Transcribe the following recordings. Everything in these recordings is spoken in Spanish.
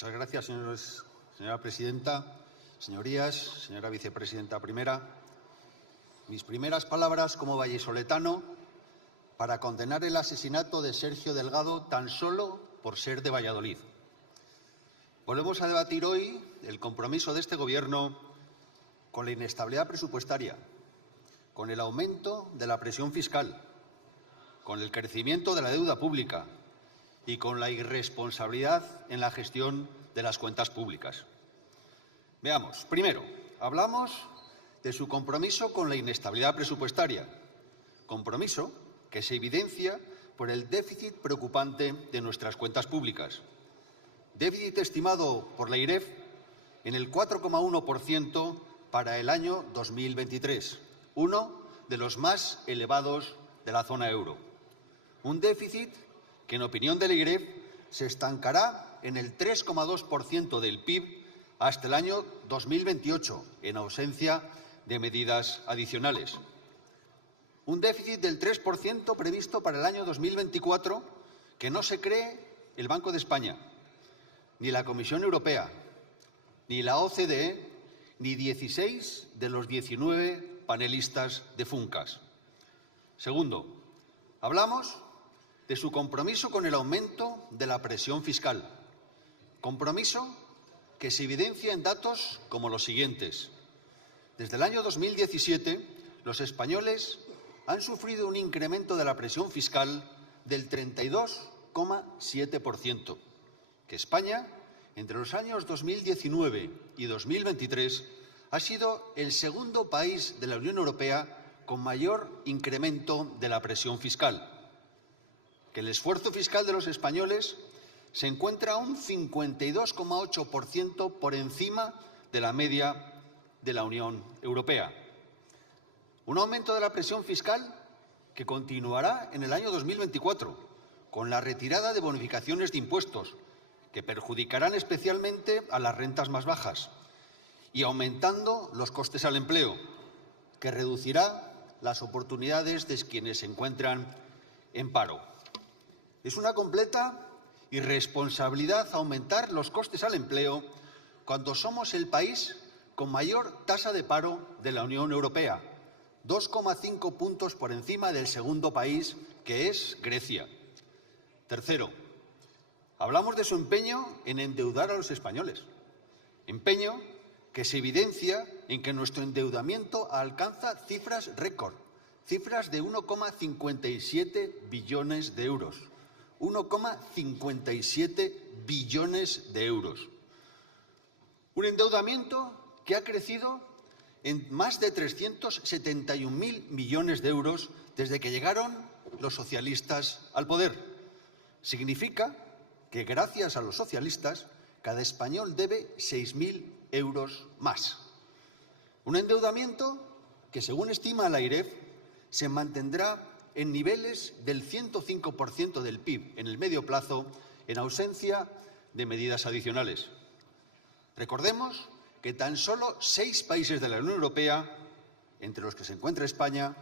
Muchas gracias, señora presidenta. Señorías, señora vicepresidenta primera, mis primeras palabras como vallisoletano para condenar el asesinato de Sergio Delgado tan solo por ser de Valladolid. Volvemos a debatir hoy el compromiso de este Gobierno con la inestabilidad presupuestaria, con el aumento de la presión fiscal, con el crecimiento de la deuda pública y con la irresponsabilidad en la gestión de las cuentas públicas. Veamos, primero, hablamos de su compromiso con la inestabilidad presupuestaria, compromiso que se evidencia por el déficit preocupante de nuestras cuentas públicas. Déficit estimado por la IREF en el 4,1% para el año 2023, uno de los más elevados de la zona euro. Un déficit que, en opinión de la IREF, se estancará en el 3,2% del PIB hasta el año 2028, en ausencia de medidas adicionales. Un déficit del 3% previsto para el año 2024 que no se cree el Banco de España, ni la Comisión Europea, ni la OCDE, ni 16 de los 19 panelistas de Funcas. Segundo, hablamos de su compromiso con el aumento de la presión fiscal. Compromiso que se evidencia en datos como los siguientes. Desde el año 2017, los españoles han sufrido un incremento de la presión fiscal del 32,7%, que España, entre los años 2019 y 2023, ha sido el segundo país de la Unión Europea con mayor incremento de la presión fiscal, que el esfuerzo fiscal de los españoles se encuentra un 52,8% por encima de la media de la Unión Europea. Un aumento de la presión fiscal que continuará en el año 2024, con la retirada de bonificaciones de impuestos, que perjudicarán especialmente a las rentas más bajas, y aumentando los costes al empleo, que reducirá las oportunidades de quienes se encuentran en paro. Es una completa irresponsabilidad aumentar los costes al empleo cuando somos el país con mayor tasa de paro de la Unión Europea, 2,5 puntos por encima del segundo país, que es Grecia. Tercero, hablamos de su empeño en endeudar a los españoles, empeño que se evidencia en que nuestro endeudamiento alcanza cifras récord, cifras de 1,57 billones de euros. 1,57 billones de euros. Un endeudamiento que ha crecido en más de 371.000 millones de euros desde que llegaron los socialistas al poder. Significa que, gracias a los socialistas, cada español debe 6.000 euros más. Un endeudamiento que, según estima la IREF, se mantendrá en niveles del 105% del PIB en el medio plazo, en ausencia de medidas adicionales. Recordemos que tan solo 6 países de la Unión Europea, entre los que se encuentra España,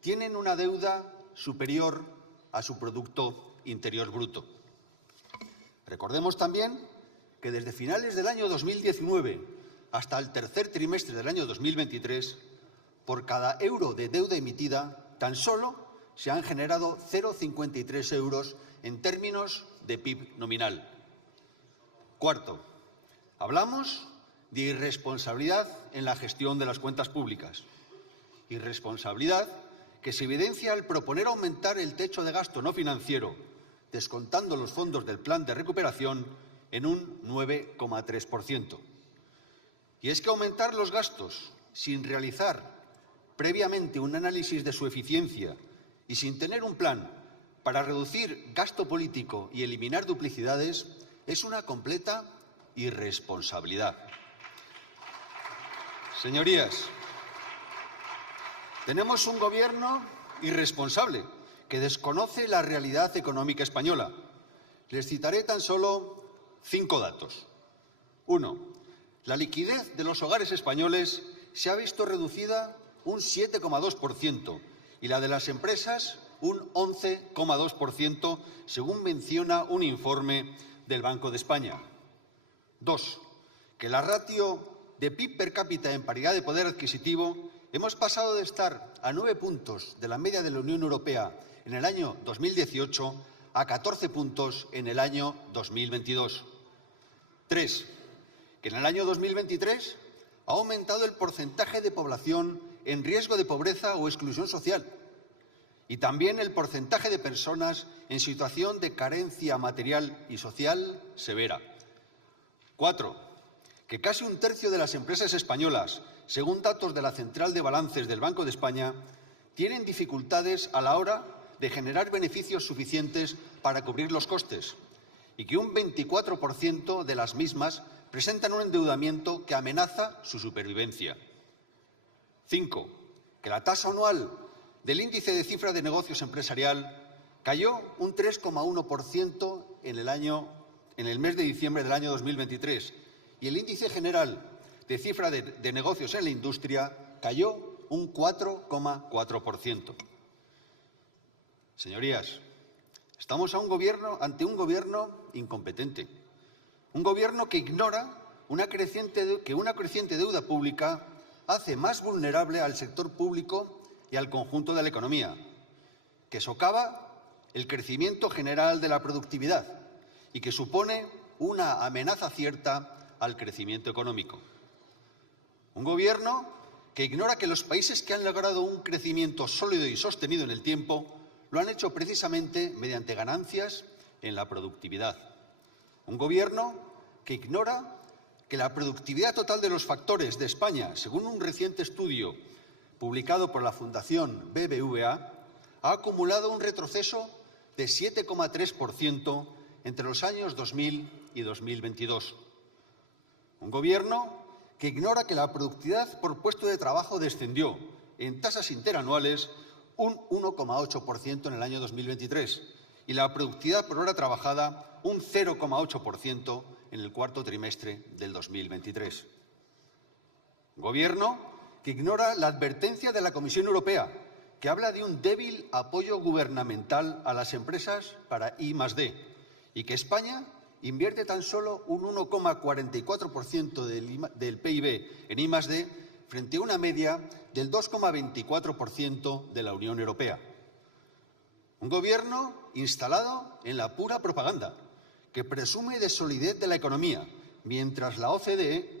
tienen una deuda superior a su Producto Interior Bruto. Recordemos también que desde finales del año 2019 hasta el tercer trimestre del año 2023, por cada euro de deuda emitida, tan solo se han generado 0,53 euros en términos de PIB nominal. Cuarto, hablamos de irresponsabilidad en la gestión de las cuentas públicas. Irresponsabilidad que se evidencia al proponer aumentar el techo de gasto no financiero, descontando los fondos del Plan de Recuperación, en un 9,3%. Y es que aumentar los gastos sin realizar previamente un análisis de su eficiencia y sin tener un plan para reducir gasto político y eliminar duplicidades es una completa irresponsabilidad. Señorías, tenemos un Gobierno irresponsable que desconoce la realidad económica española. Les citaré tan solo 5 datos. 1. La liquidez de los hogares españoles se ha visto reducida un 7,2% y la de las empresas un 11,2%, según menciona un informe del Banco de España. 2. Que la ratio de PIB per cápita en paridad de poder adquisitivo hemos pasado de estar a 9 puntos de la media de la Unión Europea en el año 2018 a 14 puntos en el año 2022. 3. Que en el año 2023 ha aumentado el porcentaje de población en riesgo de pobreza o exclusión social y también el porcentaje de personas en situación de carencia material y social severa. 4. Que casi un tercio de las empresas españolas, según datos de la Central de Balances del Banco de España, tienen dificultades a la hora de generar beneficios suficientes para cubrir los costes y que un 24% de las mismas presentan un endeudamiento que amenaza su supervivencia. 5. Que la tasa anual del índice de cifra de negocios empresarial cayó un 3,1% en el mes de diciembre del año 2023 y el índice general de cifra de negocios en la industria cayó un 4,4%. Señorías, estamos ante un gobierno incompetente, un gobierno que ignora que una creciente deuda pública hace más vulnerable al sector público y al conjunto de la economía, que socava el crecimiento general de la productividad y que supone una amenaza cierta al crecimiento económico. Un gobierno que ignora que los países que han logrado un crecimiento sólido y sostenido en el tiempo lo han hecho precisamente mediante ganancias en la productividad. Un gobierno que ignora que la productividad total de los factores de España, según un reciente estudio publicado por la Fundación BBVA, ha acumulado un retroceso de 7,3% entre los años 2000 y 2022. Un gobierno que ignora que la productividad por puesto de trabajo descendió en tasas interanuales un 1,8% en el año 2023 y la productividad por hora trabajada un 0,8% en el cuarto trimestre del 2023. Un gobierno que ignora la advertencia de la Comisión Europea, que habla de un débil apoyo gubernamental a las empresas para I+D y que España invierte tan solo un 1,44% del PIB en I+D frente a una media del 2,24% de la Unión Europea. Un gobierno instalado en la pura propaganda, que presume de solidez de la economía, mientras la OCDE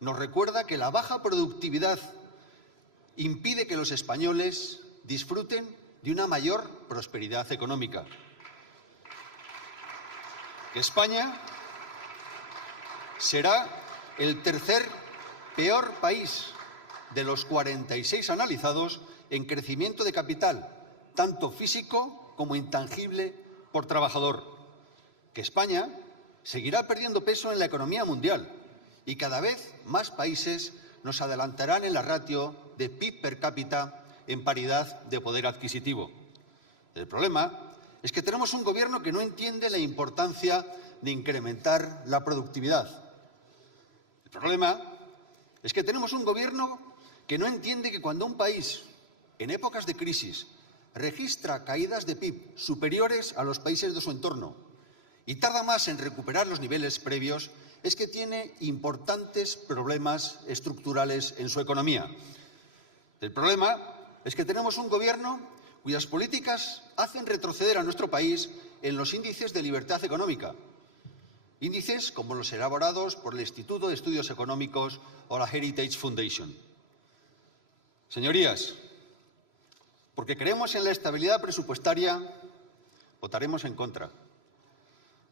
nos recuerda que la baja productividad impide que los españoles disfruten de una mayor prosperidad económica. Que España será el tercer peor país de los 46 analizados en crecimiento de capital, tanto físico como intangible por trabajador. Que España seguirá perdiendo peso en la economía mundial y cada vez más países nos adelantarán en la ratio de PIB per cápita en paridad de poder adquisitivo. El problema es que tenemos un gobierno que no entiende la importancia de incrementar la productividad. El problema es que tenemos un gobierno que no entiende que cuando un país, en épocas de crisis, registra caídas de PIB superiores a los países de su entorno y tarda más en recuperar los niveles previos, es que tiene importantes problemas estructurales en su economía. El problema es que tenemos un gobierno cuyas políticas hacen retroceder a nuestro país en los índices de libertad económica. Índices como los elaborados por el Instituto de Estudios Económicos o la Heritage Foundation. Señorías, porque creemos en la estabilidad presupuestaria, votaremos en contra.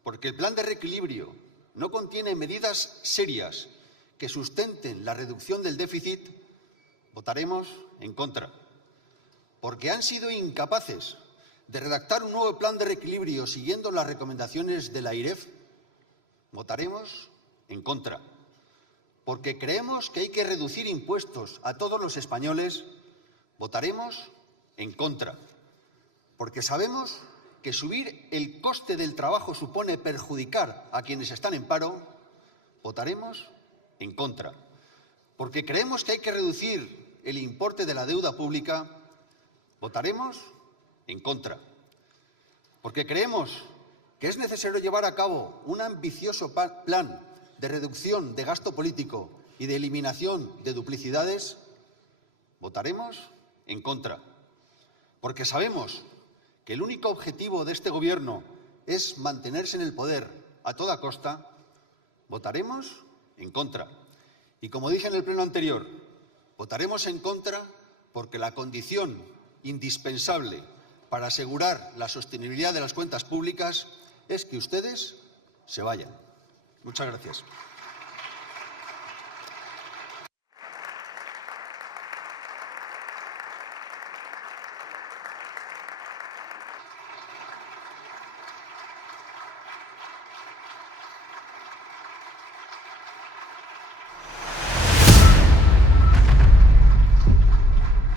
Porque el plan de reequilibrio no contiene medidas serias que sustenten la reducción del déficit, votaremos en contra. Porque han sido incapaces de redactar un nuevo plan de reequilibrio siguiendo las recomendaciones de la AIREF, votaremos en contra. Porque creemos que hay que reducir impuestos a todos los españoles, votaremos en contra. Porque sabemos que subir el coste del trabajo supone perjudicar a quienes están en paro, votaremos en contra. Porque creemos que hay que reducir el importe de la deuda pública, votaremos en contra. Porque creemos que es necesario llevar a cabo un ambicioso plan de reducción de gasto político y de eliminación de duplicidades, votaremos en contra, porque sabemos que el único objetivo de este Gobierno es mantenerse en el poder a toda costa. Votaremos en contra. Y como dije en el pleno anterior, votaremos en contra porque la condición indispensable para asegurar la sostenibilidad de las cuentas públicas es que ustedes se vayan. Muchas gracias.